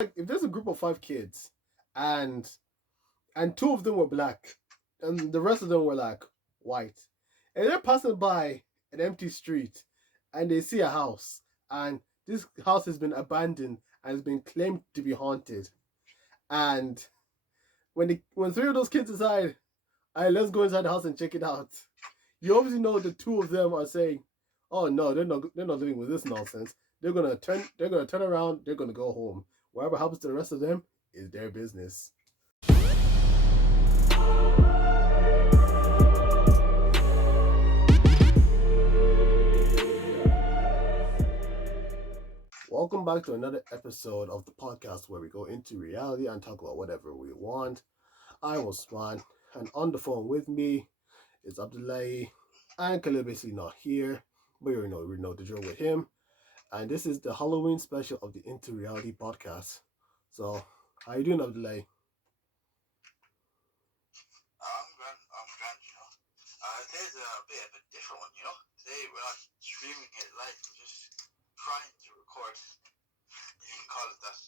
Like if there's a group of 5 kids, and two of them were black, and the rest of them were like white, and they're passing by an empty street, and they see a house, and this house has been abandoned and has been claimed to be haunted, and when three of those kids decide, all right, let's go inside the house and check it out. You obviously know the two of them are saying, "Oh no, they're not living with this nonsense. They're gonna turn around. They're gonna go home. Whatever happens to the rest of them is their business." Welcome back to another episode of the podcast where we go into reality and talk about whatever we want. I'm Usman, and on the phone with me is Abdullahi, and Khalil basically not here, but we know the drill with him. And this is the Halloween special of the Into Reality podcast. So, how you doing, Abdullahi? I'm grand. Today's a bit of a different one, you know. Today we're not streaming it live, we're just trying to record. You can call it that.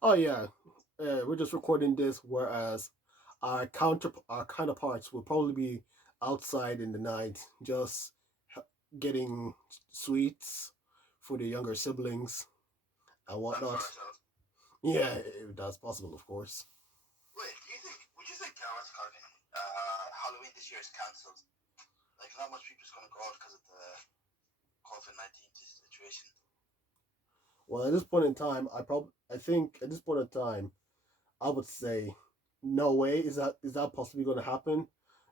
Oh yeah, we're just recording this, whereas our counterparts will probably be outside in the night, just getting sweets for the younger siblings and That's for whatnot. ourselves. Yeah, if that's possible, of course. Wait, would you think, what's it called? Halloween this year is cancelled? Like, not much people's going to go out because of the COVID-19 situation. Well, at this point in time, I think at this point in time, I would say, no way is that possibly going to happen.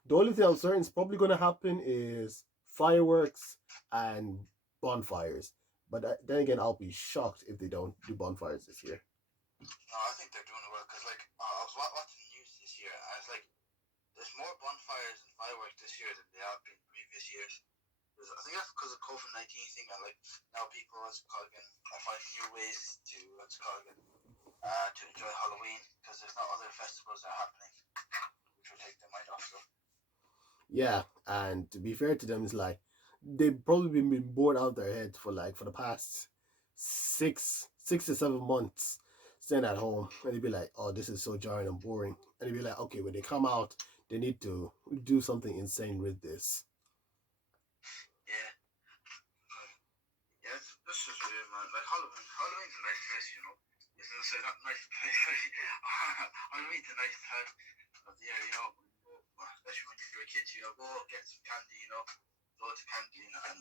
The only thing I'm certain is probably going to happen is fireworks and bonfires. But then again, I'll be shocked if they don't do bonfires this year. No, I think they're doing it well because, like, I was watching the news this year and it's like, there's more bonfires and fireworks this year than there have been previous years. I think that's because of COVID-19 thing, and like now people are finding new ways to enjoy Halloween because there's no other festivals that are happening, which will take their mind off. So Yeah, and to be fair to them, it's like they've probably been bored out of their head for the past 6 to 7 months staying at home, and they'd be like, "Oh, this is so jarring and boring," and they'd be like, "Okay, when they come out, they need to do something insane with this." yeah, yeah, this is weird, man. Like Halloween's a nice place, you know. It's not nice place. Halloween's a nice time of the year, you know. Especially when you're a kid, you know, go get some candy, you know, loads of candy, and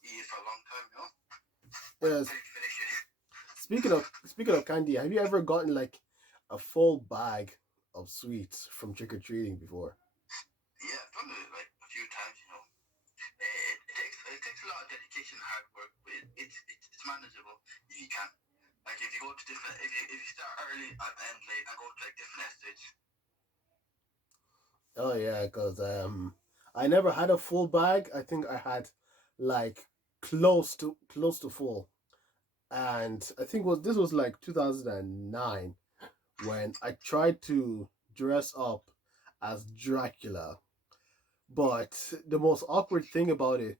eat it for a long time, you know. Yes. Finish it. Speaking of candy, have you ever gotten like a full bag of sweets from trick or treating before? Yeah, I've done it like a few times, you know. It takes a lot of dedication and hard work, but it's manageable if you can. Like if you go to different, if you start early and end late and go to like different estates. Oh yeah, because I never had a full bag. I think I had like close to full, and I think this was like 2009 when I tried to dress up as Dracula. But the most awkward thing about it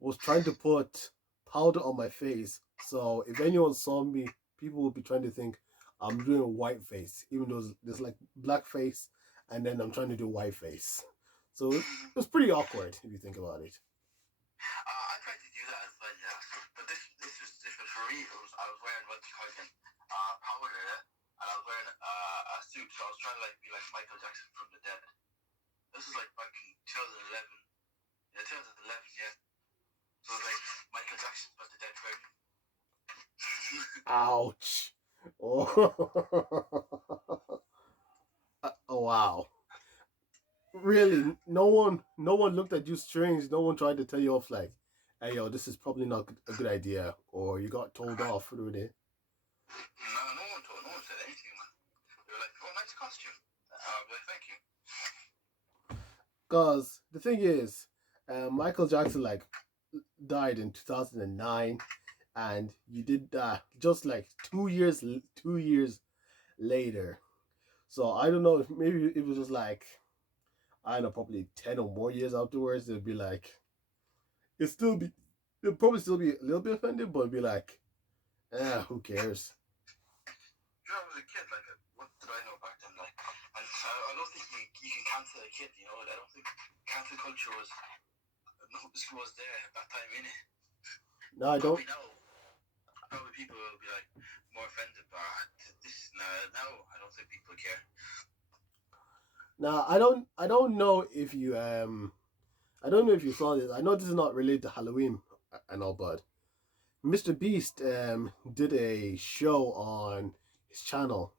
was trying to put powder on my face. So if anyone saw me, people would be trying to think I'm doing white face, even though there's like black face, and then I'm trying to do white face. So it was pretty awkward if you think about it. I tried to do that as well, yeah. But this was different for me. I was wearing what's called powder, yeah? And I was wearing a suit, so I was trying to like be like Michael Jackson from the dead. This is like back in 2011. Yeah, 2011, yeah. So it was like Michael Jackson but the dead version. Ouch! Oh, oh wow! Yeah. Really? No one looked at you strange. No one tried to tell you off like, "Hey yo, this is probably not a good idea," or you got told off through it. No one said anything, man. They were like, "Oh, nice costume." I was like, "Thank you." Cause the thing is, Michael Jackson like died in 2009, and you did that just like 2 years later. So I don't know if maybe it was just like, I don't know, probably 10 or more years afterwards. It'd be like it'd probably still be a little bit offended, but it'd be like, who cares? I don't think you can cancel a kid. You know, I don't think cancel culture was there at that time, innit? No, I don't. Probably now. Probably people will be like more offended, but this now I don't think people care. Now I don't know if you I don't know if you saw this. I know this is not related to Halloween and all, but Mr. Beast did a show on his channel.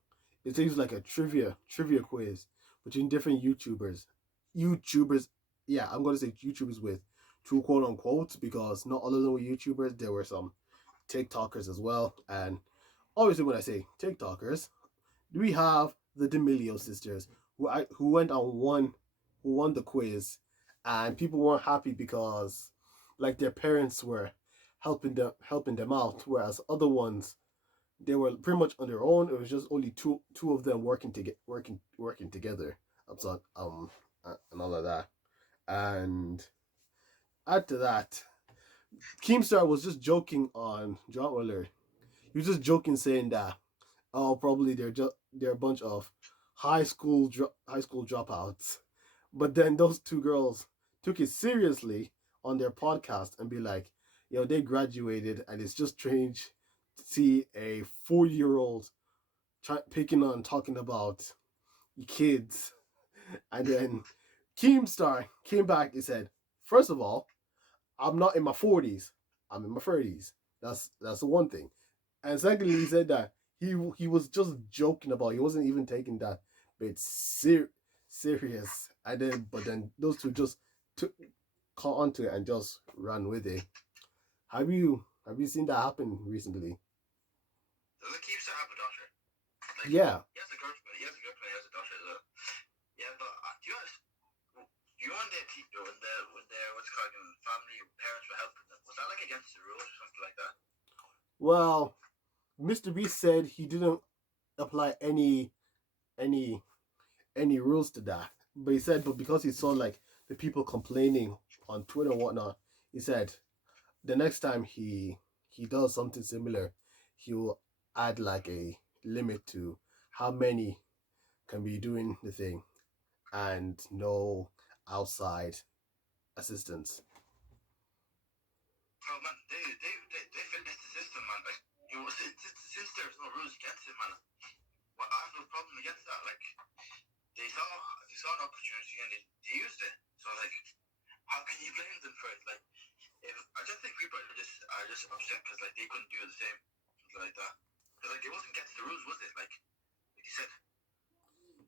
It seems like a trivia quiz between different YouTubers. YouTubers, yeah, I'm gonna say YouTubers with true quote unquote because not all of them were YouTubers. There were some TikTokers as well, and obviously when I say TikTokers, we have the D'Amelio sisters who went on one who won the quiz, and people weren't happy because like their parents were helping them out, whereas other ones they were pretty much on their own. It was just only two of them working together. So, and all of that. And after that, Keemstar was just joking on John Willer. He was just joking, saying that oh, probably they're a bunch of high school dropouts. But then those two girls took it seriously on their podcast and be like, yo, they graduated, and it's just strange to see a 4 year old picking on talking about kids. And then Keemstar came back and said, first of all, I'm not in my 40s. I'm in my 30s. That's the one thing. And secondly, he said that he was just joking about. He wasn't even taking that bit serious. And then those two just took caught onto it and just ran with it. Have you seen that happen recently? Does it keep to have a daughter? Like, Yeah. He has a girlfriend. He has a girlfriend. He has a daughter as well. Yeah, but you know when their what's it called family parents were helping them? Was that like against the rules or something like that? Well, Mr. Beast said he didn't apply any rules to that. But he said, but because he saw like the people complaining on Twitter and whatnot, he said the next time he does something similar, he will add like a limit to how many can be doing the thing and no outside assistance. Oh man, they finished the system, man. Like since there's no rules against it, man. Well, I have no problem against that. Like they saw an opportunity and they used it. So like, how can you blame them for it? Like, I just think people are just upset because like they couldn't do the same, something like that. Because like it wasn't against the rules, was it? Like you said.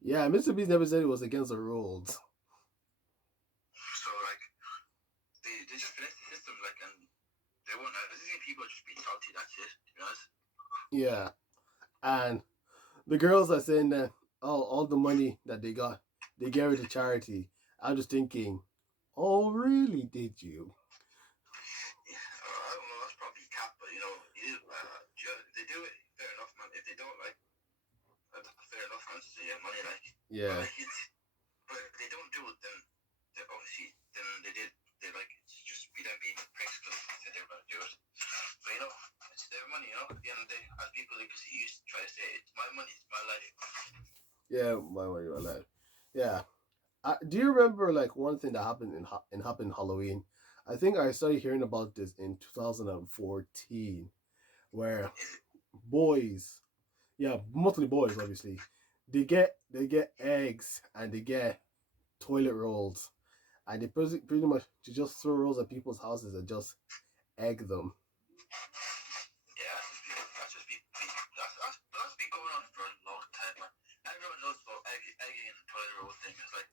Yeah, Mr. Beast never said it was against the rules. So like they just finished the system, like, and they won't. I think people just being salty. That's it. To be honest. Yeah, and the girls are saying that oh, all the money that they got, they gave it to charity. I'm just thinking, oh, really? Did you? Yeah, I don't know. That's probably cap, but they do it. Fair enough, man. If they don't, like, fair enough, man. It's money, like. Yeah. But if they don't do it, then obviously, then they like it's just be them being pricks because they said they were gonna do it. But it's their money. At the end of the day, as people like used to try to say, it's my money, it's my life. Yeah, my money, my life. Yeah. Do you remember like one thing that happened in Halloween? I think I started hearing about this in 2014, where boys, yeah, mostly boys, obviously, they get eggs and they get toilet rolls, and they pretty much just throw rolls at people's houses and just egg them. Yeah, that's just people. That's been going on for a long time, man. Everyone knows about egging and toilet roll thing. It's like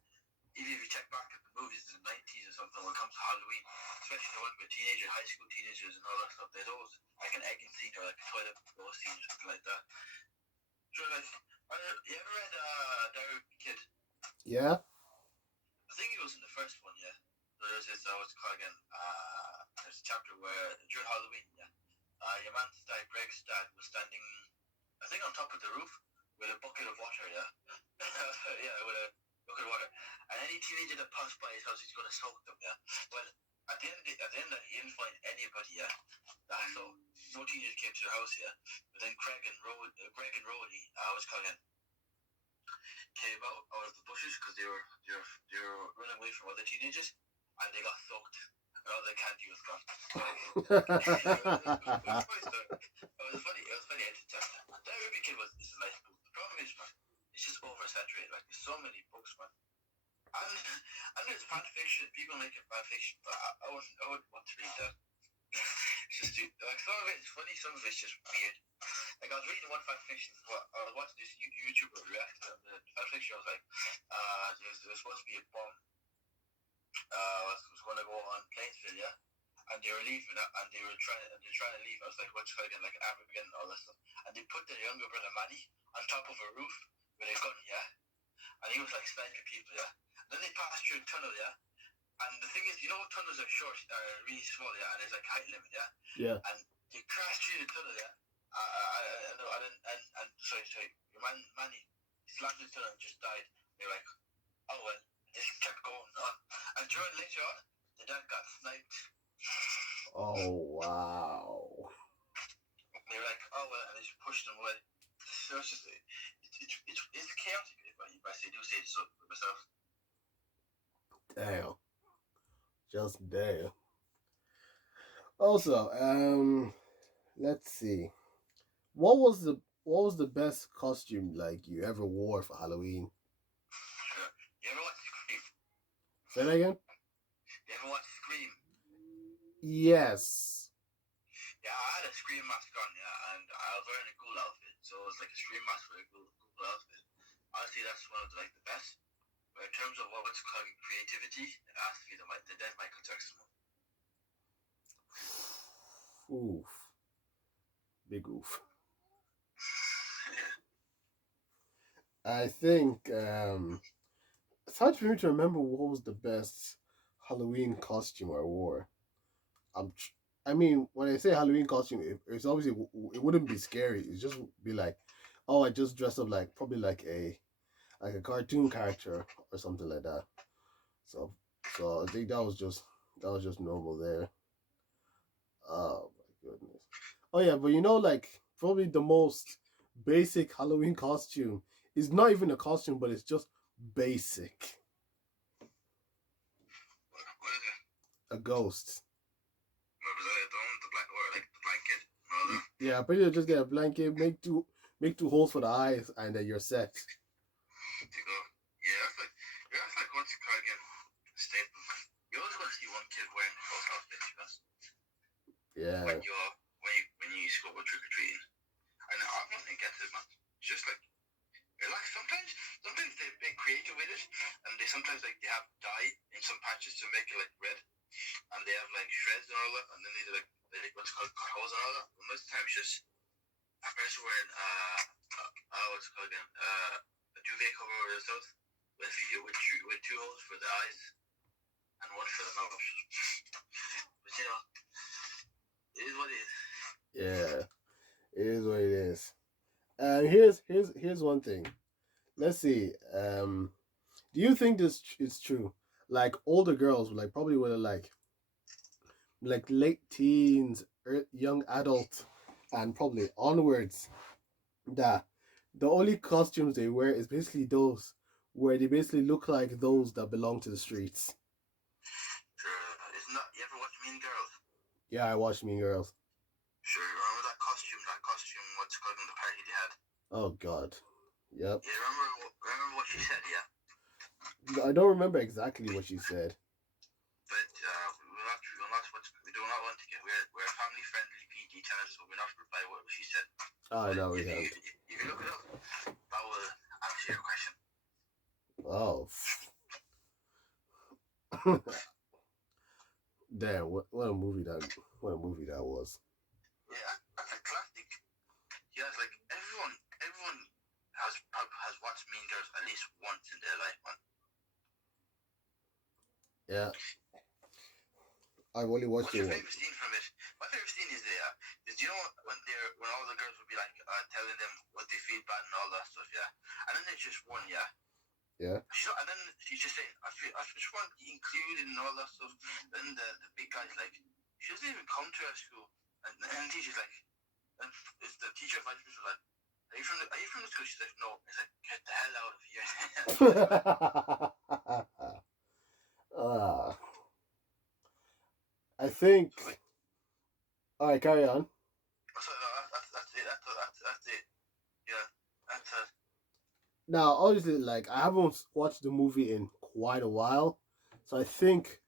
even if you check back at the movies in the 90s or something, when it comes to Halloween, especially the ones with high school teenagers and all that stuff, there's always like an egging scene or like a toilet roll scene or something like that. So like, you ever read Diary of a Kid? Yeah. I think it was in the first one, yeah. There's this, what's it called again? There's a chapter where during Halloween, yeah, your man's dad, Greg's dad, was standing, I think, on top of the roof with a bucket of water, yeah. Yeah, with a bucket of water. And any teenager that passed by his house, he's going to soak them, yeah. Well, at the end of that, he didn't find anybody, yeah. So no teenagers came to the house, yeah. But then Greg and Rowley, what's it called again? came out of the bushes because they were running away from other teenagers, and they got soaked, and all the candy was gone. It was funny story. It was funny. It was funny. The Arabic Kid is a nice book. The problem is, man, it's just oversaturated. Like there's so many books, man. And there's fan fiction. People making fan fiction, but I wouldn't want to read that. It's just like some of it is funny, some of it's just weird. Like I was reading one fan fiction, I was watching this YouTuber react to the fan fiction. I was like, there was supposed to be a bomb. Was going to go on Plainsville, yeah, and they were leaving, and they're trying to leave. I was like, what's it again, like an African and all that stuff. And they put their younger brother Manny on top of a roof with a gun, yeah, and he was like sniping people, yeah. And then they passed through a tunnel, yeah. And the thing is, tunnels are short, really small, yeah, and there's like height limit, yeah. Yeah. And they crashed through the tunnel, yeah. And sorry, your Manny slammed into the tunnel and just died. They're like, oh well, this kept going on. And during later on, the dad got sniped. Oh wow. They were like, oh well, and they just pushed him away. So it's just it's chaotic, if I do say so myself. Damn. Just damn. Also, let's see. What was the best costume like you ever wore for Halloween? Sure. You ever watch Scream? Say that again? You ever watch Scream? Yes. Yeah, I had a Scream mask on, yeah, and I was wearing a cool outfit, so it was like a Scream mask with a cool outfit. Honestly, that's one of the best. But in terms of what's called creativity, it has to be the dead Michael Jackson one. Oof. Big oof. I think it's hard for me to remember what was the best Halloween costume I wore. I mean, when I say Halloween costume, it's obviously it wouldn't be scary. It's just be like, oh, I just dressed up like probably like a cartoon character or something like that. So I think that was just normal there. Oh my goodness. Oh yeah, but like probably the most basic Halloween costume is not even a costume, but it's just basic. What is it? A ghost. What was that? The blanket and all that. Yeah, pretty much just get a blanket, make two holes for the eyes, and then you're set. To go. Yeah, that's like what's it called again? Staple. You always want to see one kid wearing the ghost outfit, because Yeah. when you used to go trick or treating, and I don't think gets it, man. It's just like sometimes they're a bit creative with it, and sometimes like they have dye in some patches to make it like red, and they have like shreds and all that, and then they do like what's called holes and all that. But most times just a person wearing what's it called again? A duvet cover over themselves with two holes for the eyes and one for the mouth. But it is what it is. Yeah, it is what it is. Here's one thing. Let's see. Do you think this is true? Like older girls, like probably were like late teens, young adult, and probably onwards. That the only costumes they wear is basically those where they basically look like those that belong to the streets. Sure. It's not. You ever watch Mean Girls? Yeah, I watched Mean Girls. Sure. Remember that costume? What's it called in the party they had? Oh God. Yep. You remember what she said? Yeah. I don't remember exactly what she said. But we do not want to get. We're a family friendly PG channel, so we're not reply what she said. Oh no, we If can't. you look it up, that will answer your question. Oh. Damn! What a movie that was. Yeah, that's a classic. Yeah, it's like everyone has watched Mean Girls at least once in their life, man. Yeah. I've only watched it once. What's your favorite scene from it? My favorite scene is when all the girls would be like telling them what they feel bad and all that stuff, yeah. And then there's just one, yeah. Yeah. And then she's just saying, I just want to be included and all that stuff. Then the big guy's like, she doesn't even come to our school. And the teacher's like, and it's the teacher vice principal like, Are you from the school? She's like, no. He's like, get the hell out of here. That's what he went. uh, I think. All right, carry on. So no, that's it. That's it. Yeah, that's it. Now, obviously, like I haven't watched the movie in quite a while, so I think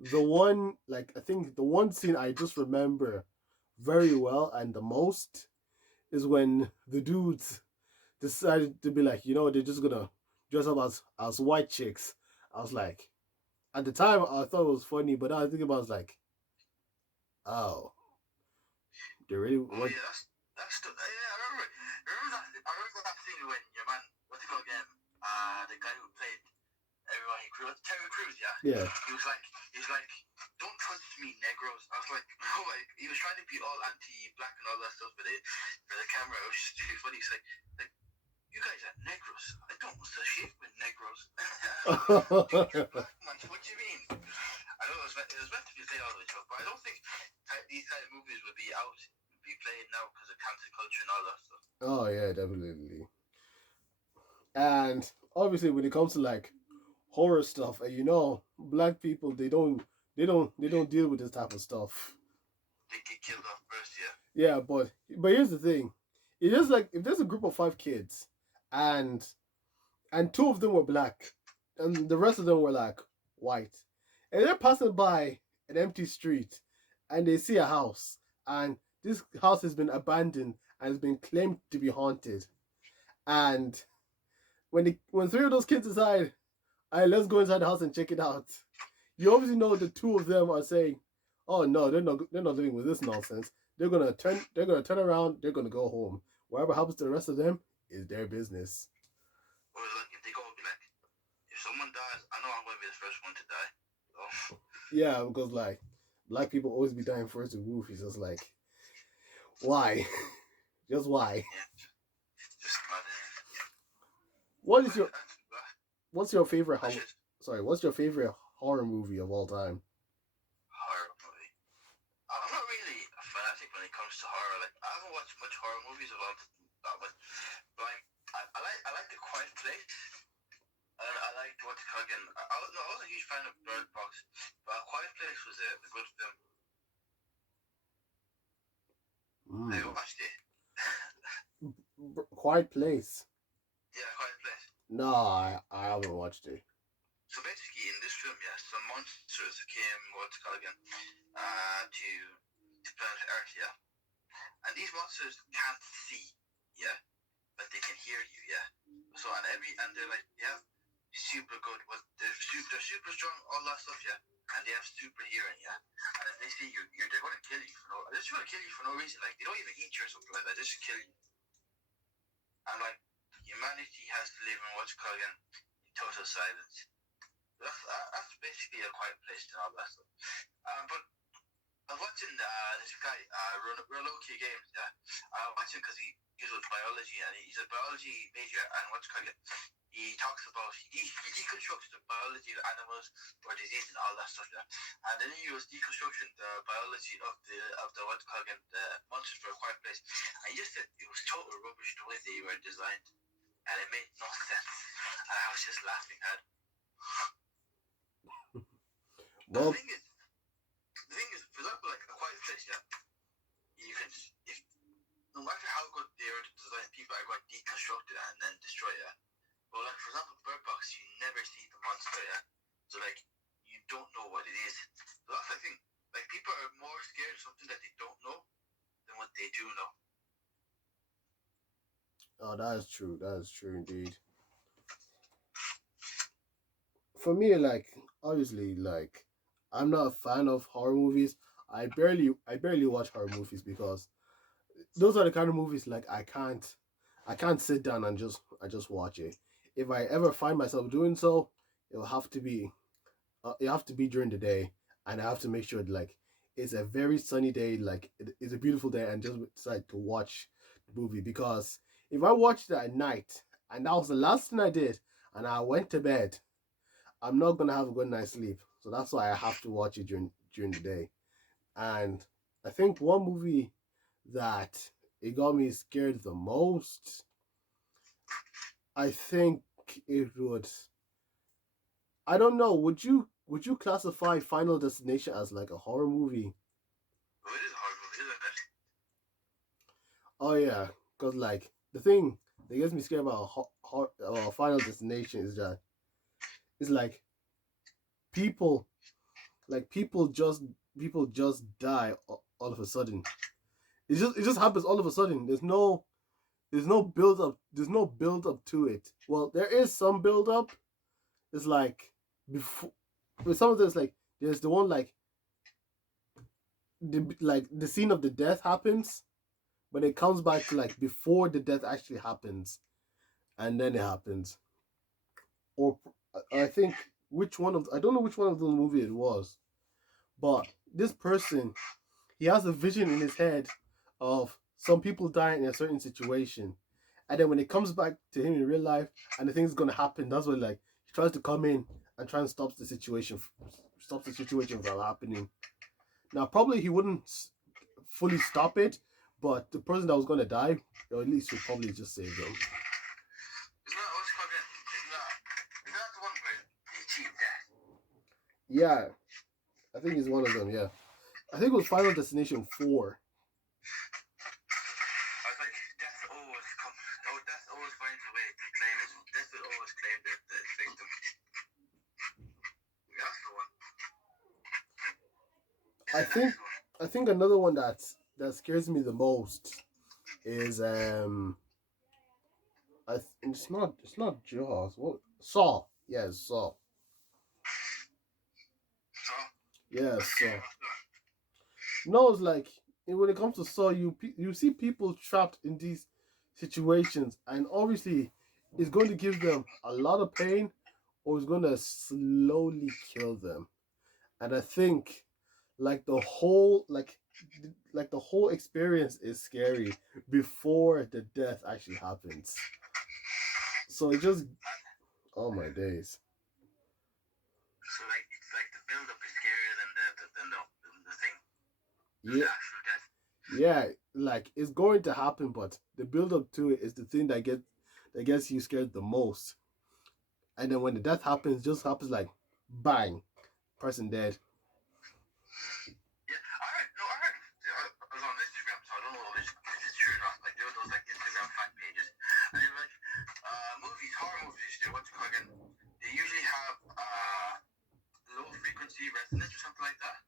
the one scene I just remember very well and the most is when the dudes decided to be like, they're just gonna dress up as white chicks. I was like, at the time, I thought it was funny, but now I think about it, I was like, oh, they really Oh what? yeah, yeah. I remember that scene when your man, what's he called again? The guy who played everyone he grew. Terry Crews, yeah. Yeah, He was like, don't trust me, Negros. I was like, oh my. He was trying to be all anti-black and all that stuff for the camera. It was just too funny. He's like you guys are Negros. I don't associate with Negros. Dude, you're black, man. What do you mean? I know it was meant to be played all the way, but I don't think these kind of movies would be played now because of cancel culture and all that stuff. oh yeah, definitely. And obviously, when it comes to like horror stuff, and black people they don't deal with this type of stuff. They get killed off first, yeah. Yeah, but here's the thing. It's just like if there's a group of five kids and two of them were black and the rest of them were like white. And they're passing by an empty street and they see a house and this house has been abandoned and has been claimed to be haunted. And when three of those kids decide, all right, let's go inside the house and check it out. You obviously know the two of them are saying, "Oh no, they're not living with this nonsense. They're gonna turn around. They're gonna go home. Whatever happens to the rest of them is their business." Or like if they go like if someone dies, I know I'm gonna be the first one to die. So Yeah, because like black people always be dying first in movies. It's like, why? Just why? yeah, just mad. What is But your what's your favorite that's just what's your favorite horror movie of all time? horror movie. I'm not really a fanatic when it comes to horror. Like I haven't watched much horror movies about that much. But like I like The Quiet Place. I liked what's it called again. No, I wasn't a huge fan of Bird Box, but A Quiet Place was a good film. I Mm. watched it. Quiet Place. Yeah, Quiet Place. No, I haven't watched it. So basically, in this film, yeah, some monsters came, what's it called again, to planet Earth, yeah. And these monsters can't see, yeah, but they can hear you, yeah. So and they're like, yeah, super good. They're super strong, all that stuff, yeah. And they have super hearing, yeah. And if they see you, they're gonna kill you they're just gonna kill you for no reason. Like they don't even eat you or something like that. They just kill you. And like humanity has to live in what's called again in total silence. That's basically a quiet place and all that stuff. But I was watching this guy, Roloki Games. Yeah, I watched him because he's with biology and he's a biology major. And what's called it? He talks about he deconstructs the biology of animals or disease and all that stuff. Yeah, and then he was deconstructing the biology of the what's called it, the monsters for a quiet place. And he just said it was total rubbish the way they were designed, and it made no sense. And I was just laughing at. The Well, thing is, for example, like a quiet place, yeah, you can if no matter how good they are to design, people are going to deconstruct it and then destroy it. But like for example, Bird Box, you never see the monster, yeah. So like you don't know what it is. So that's the thing. Like people are more scared of something that they don't know than what they do know. oh, that is true. That is true indeed. For me, like obviously, like I'm not a fan of horror movies. I barely watch horror movies because those are the kind of movies like I can't sit down and just watch it. If I ever find myself doing so, it'll have to be during the day, and I have to make sure like it's a very sunny day, like it's a beautiful day, and just decide to watch the movie. Because if I watched it at night and that was the last thing I did, and I went to bed, I'm not gonna have a good night's sleep. So that's why I have to watch it during the day. And I think one movie that it got me scared the most. I think it would. I don't know. Would you classify Final Destination as like a horror movie? Oh, it is a horror movie, isn't it? Oh yeah, because like the thing that gets me scared about Final Destination is that it's like people like people just die all of a sudden. It just happens all of a sudden. There's no build up. There's no build up to it. Well, there is some build up. It's like before with some of this like there's the one like the scene of the death happens, but it comes back to like before the death actually happens, and then it happens. Or I Yeah. think I don't know which one of those movies it was, but this person he has a vision in his head of some people dying in a certain situation, and then when it comes back to him in real life and the thing's gonna happen, that's when like he tries to come in and try and stop the situation from happening. Now probably he wouldn't fully stop it, but the person that was gonna die, or at least would probably just save them. Isn't that what's called? Isn't that the one where they achieve death? Yeah, I think he's one of them. Yeah, I think it was Final Destination 4. I was like, death always comes. Oh, death always finds a way to claim it. Death will always claim the victim. That's the one. Is I it the think next one? I think another one that scares me the most is it's not Jaws. What Saw? Yes, Saw. So, Yes, that's scary. Saw. What's that? No, it's like when it comes to Saw, you see people trapped in these situations, and obviously, it's going to give them a lot of pain, or it's going to slowly kill them. And I think, like the whole experience is scary before the death actually happens. So it just, oh my days. So like it's like the build up is scarier than the thing, than Yeah, the actual death. yeah, like it's going to happen, but the build up to it is the thing that gets you scared the most. And then when the death happens, just happens like bang, person dead. Yeah, I heard. I was on Instagram, so I don't know if it's true or not. Like there were those like Instagram fan pages, and they were like, horror movies. What you call again? They usually have low frequency resonance or something like that.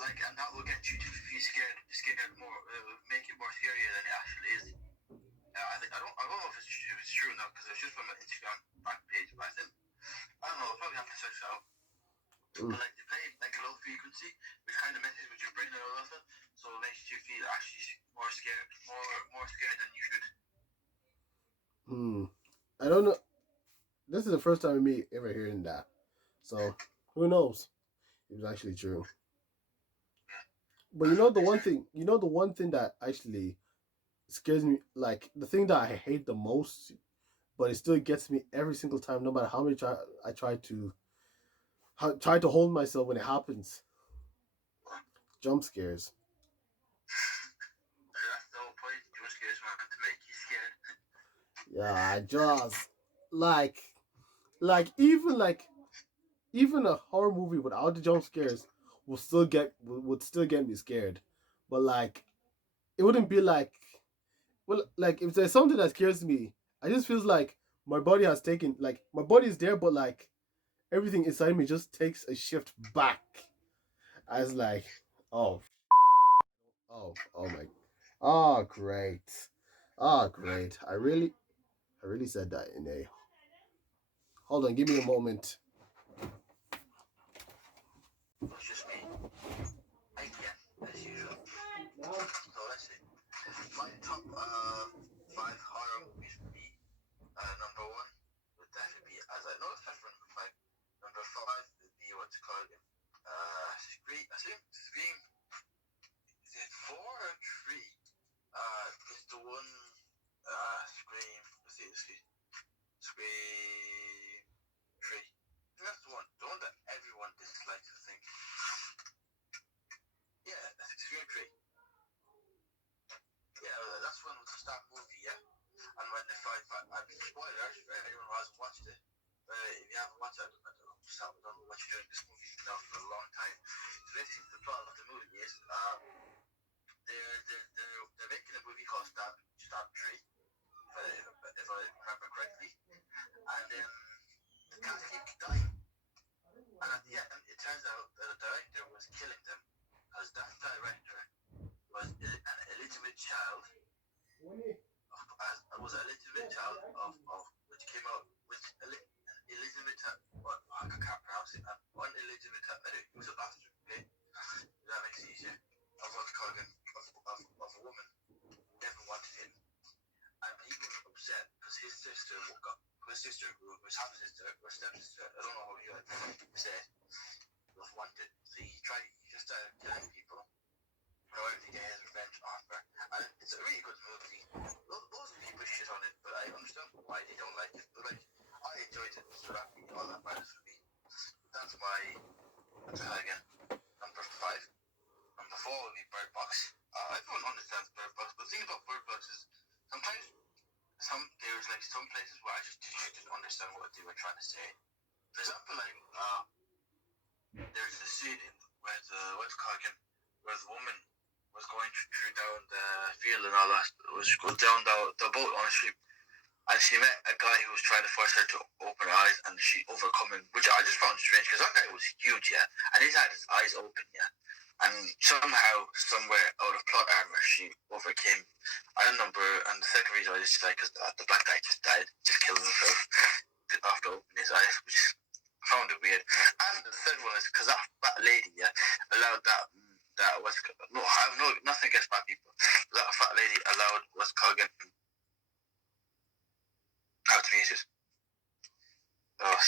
Like, and that will get you to feel scared more. It will make it more scarier than it actually is. I don't know if it's true or not because it's just from an Instagram fan page, but I don't know. I'll probably have to search it out. Mm. But like they play like a low frequency, which kind of messes with your brain and all that, so it makes you feel actually more scared than you should. Hmm. I don't know. This is the first time me ever hearing that. So who knows if it's actually true. Yeah, But that's what they say. the one thing that actually scares me, like the thing that I hate the most, but it still gets me every single time, no matter how many I try to hold myself when it happens. Jump scares. That's the whole point. Jump scares man to make you scared. Yeah, just like like even a horror movie without the jump scares would still get me scared. But like it wouldn't be like, well, like if there's something that scares me, I just feels like my body has taken, like my body is there, but like everything inside me just takes a shift back. As like, oh, oh my, oh great, oh Yeah, great. I really said that in a. Hold on, give me a moment. that's just me. Again, as usual. So let's see. My top five horror movies would be number one would definitely be, as I know it's for number five. Number five would be what's called Scream. I think Scream. Is it four or three? It's the one. Scream. Let's see. Scream three. I think that's the one that everyone dislikes. I think. Yeah, that's Scream three. Yeah, that's one with the start movie. Yeah, and when they fight, and spoiler what you're doing. This movie's been out for a long time. So basically, the plot of the movie is they're making a movie called Stab Tree, if I remember correctly, and the cast keep dying. And at the end, it turns out that the director was killing them because that director was an illegitimate child of which came out with illegitimate what I can't pronounce it. One illegitimate anyway, he was a bastard. Okay, that makes it easier. Of what's called of a woman who never wanted him, and he was upset because his sister woke up. His sister, who was half sister or stepsister, I don't know what you said, was wanted. So he just started killing people in order to get his revenge on her. And it's a really good movie. Loads of people shit on it, but I understand why they don't like it. But like, I enjoyed it, so that really all that matters for me. That's again, number 5. Number 4 would be Bird Box. Everyone understands Bird Box, but the thing about Bird Box is sometimes there's like some places where I just didn't understand what they were trying to say. For example, like there's a scene where where the woman was going through down the field and all that, was goes down the boat on a ship, and she met a guy who was trying to force her to open her eyes, and she overcome him, which I just found strange because that guy was huge, yeah, and he had his eyes open, yeah, and somehow, somewhere out of plot armor, she overcame. I don't remember, and the second reason I just like because the black guy just died, just killed himself after opening his eyes, which I found it weird. And the third one is because that lady, yeah, allowed that was no, I have nothing against bad people. That fat lady allowed West Cogan out to meet it. Oh.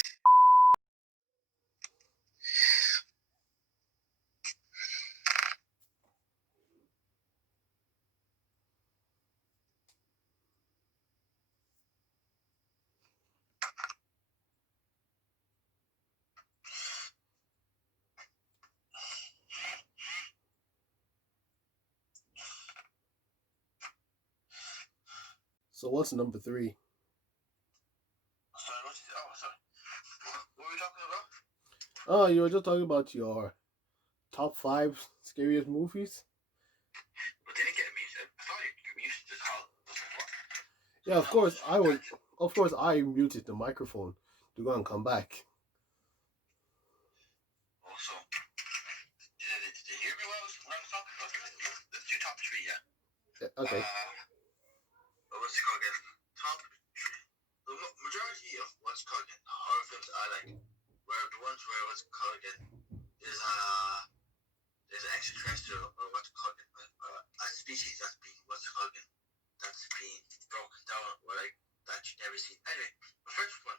So what's number 3? Sorry, sorry. What were we talking about? Oh, you were just talking about your top 5 scariest movies. But didn't get muted. I thought you muted the call. Yeah, of course I was. Of course, I muted the microphone to go and come back. Also, did you hear me when I was talking about the 2 top 3? Yeah. Okay. What's it called again? Top 3. The majority of what's called again horror films I like, where the ones where what's called again is there's an extraterrestrial or what's called a species that's being broken down or like that you never seen. Anyway, the first one,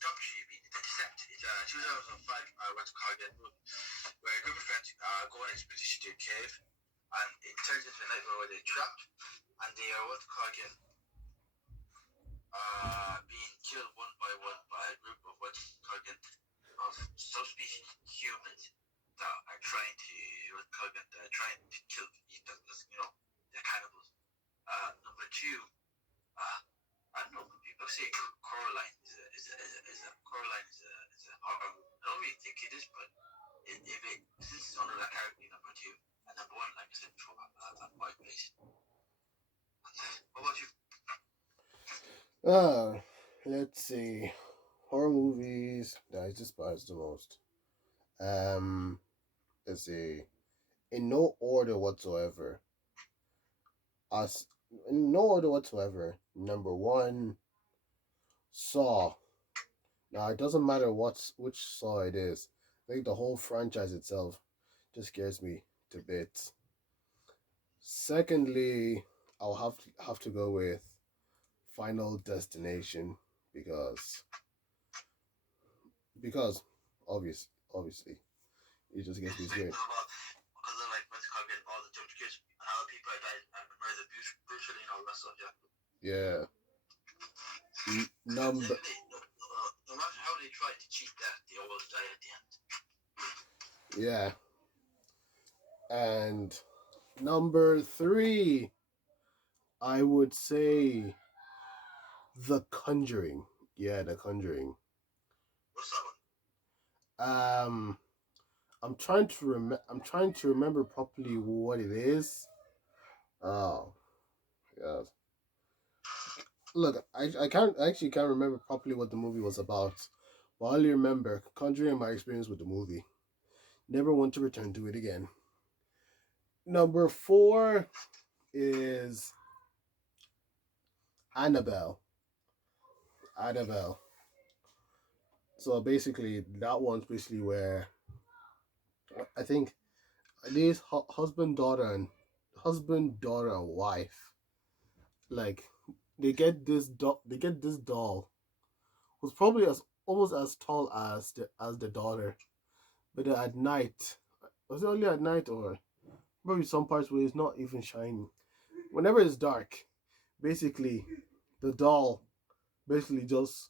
top 3 would be The Descent. It's a 2005 what's called again movie where a group of friends go on an expedition to a cave, and it turns into a nightmare where they're trapped and they are what's called again being killed one by one by a group of what's called again of subspecies humans that are trying to eat them because they're cannibals. Number 2, I don't know. People say Coraline is a horror movie. I don't really think it is, but since it's under that category, number 2, and number 1, like I said before, my place. What about you? Let's see. Horror movies that I despise the most. Let's see. In no order whatsoever. In no order whatsoever. Number 1, Saw. Now it doesn't matter which Saw it is. I think the whole franchise itself just scares me to bits. Secondly, I'll have to go with Final Destination because obviously it just gets me scared. Because of like what's called all the jump scares and how people are died and murdered brutally and all that stuff. Yeah. No matter how they try to cheat that, they always die at the end. Yeah. And number 3, I would say The Conjuring. Yeah, The Conjuring. What's that Um, I'm trying to remember properly what it is. Oh, yes. Look, I actually can't remember properly what the movie was about. But I only remember conjuring my experience with the movie. Never want to return to it again. Number four is Annabelle. Annabelle. So basically, that one's basically where I think these husband, daughter, and wife, like they get this doll who's probably as almost as tall as the daughter, but then at night, was it only at night or probably some parts where it's not even shining? Whenever it's dark, basically the doll basically just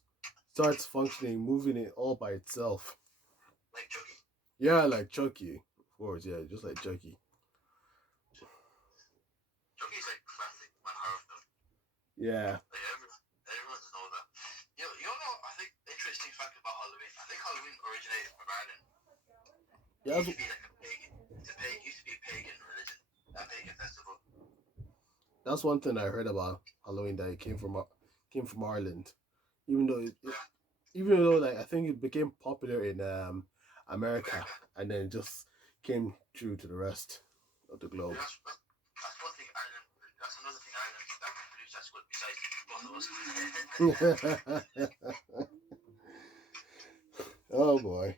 starts functioning, moving it all by itself. Like Chucky. Yeah, like Chucky, of course. Yeah, just like Chucky. Chucky's like classic man horror film. Yeah. Like everyone knows that. You know, I think interesting fact about Halloween. I think Halloween originated from Ireland. Yeah, It used to be like a pagan. Used to be a pagan religion, a pagan festival. that's one thing I heard about Halloween that it came from Ireland, even though Yeah, even though like I think it became popular in America America. and then it just came through to the rest of the globe. That's one thing Ireland. That's another thing Ireland that can produce that's good besides both of us. Oh boy.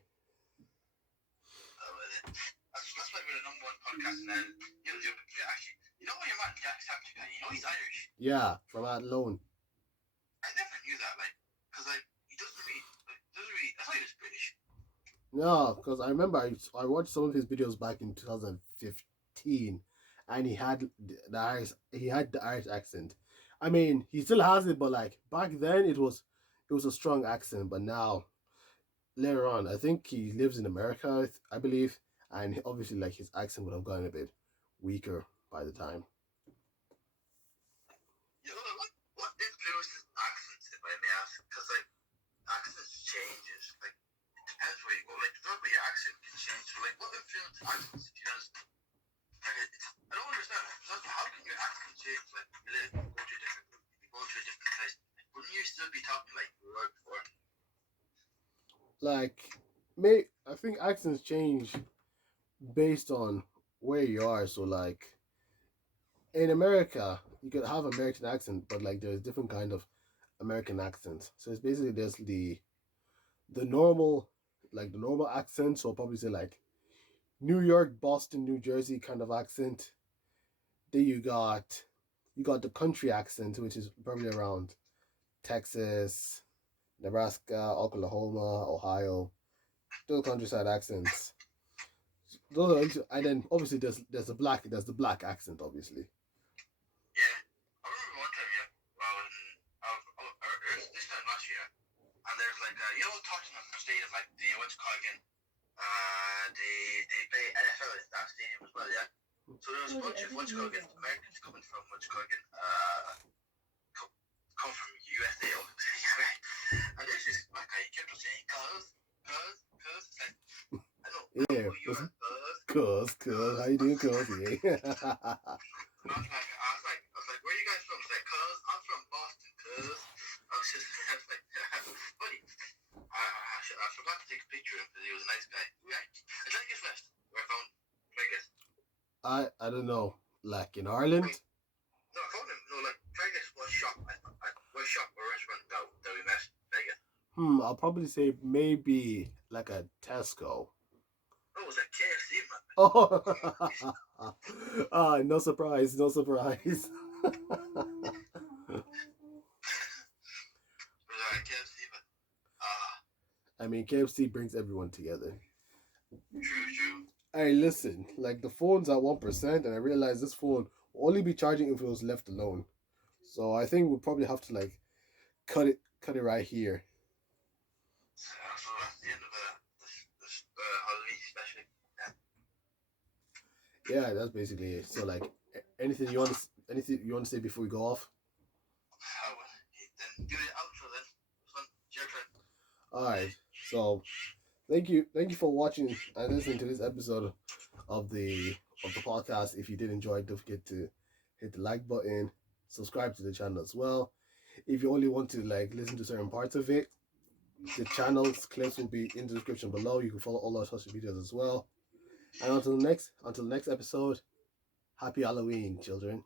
That's why we're the number one podcast now. Actually, you know your man Jack Sapchika, you know he's Irish. Yeah, from that alone. I never knew that, like, because like he doesn't really. I thought he was British. No, because I remember I watched some of his videos back in 2015, and he had the Irish accent. I mean, he still has it, but like back then it was a strong accent. But now later on, I think he lives in America, I believe, and obviously like his accent would have gotten a bit weaker by the time. You know what influences accents, if I may ask? Because like accents changes. Like it depends where you go. Like the your accent can change. So like what influences accents? If you understand, I don't understand. How can your accent change? Like you go to a different place. Like, wouldn't you still be talking like you were before? Like, I think accents change based on where you are. So like in America, you could have American accent, but like there's different kind of American accents. So it's basically there's the normal the normal accent. So I'll probably say like New York, Boston, New Jersey kind of accent. Then you got the country accent, which is probably around Texas, Nebraska, Oklahoma, Ohio. Those countryside accents. Those are, and then obviously there's the black accent obviously. Yeah, I remember one time. Yeah, well, this time last year, and there's like Tottenham Stadium, like the what's it called again? They play NFL at that stadium as well. Yeah. So there was a bunch of Americans coming from come from USA. And there's this black guy. He kept on saying cuz. It's like I don't know Yeah, who you are, cuz, how you doing, cuz? Yeah. And I was like, where are you guys from? He's like, cuz I'm from Boston, cuz. I was like, buddy. I forgot to take a picture of him because he was a nice guy. Okay? I tried to guess west. Where I found him. Try to guess. I don't know, like in Ireland. Wait, no, I found him. No, like try to guess what shop. What shop or restaurant that we met. Try to guess. I'll probably say maybe like a Tesco. Oh, it was a KFC, man. Oh, no surprise, no surprise. It was a KFC, man. I mean, KFC brings everyone together. True. Hey, listen, like the phone's at 1%, and I realized this phone will only be charging if it was left alone. So I think we'll probably have to like cut it right here. So that's the end of this Halloween special. Yeah, that's basically it. So like, anything you want to say before we go off? Then do the outro then. Son, it's your turn. All right. So Thank you for watching and listening to this episode of the podcast. If you did enjoy, don't forget to hit the like button, subscribe to the channel as well. If you only want to like listen to certain parts of it, the channel's clips will be in the description below. You can follow all our social medias as well. And until the next episode, happy Halloween, children.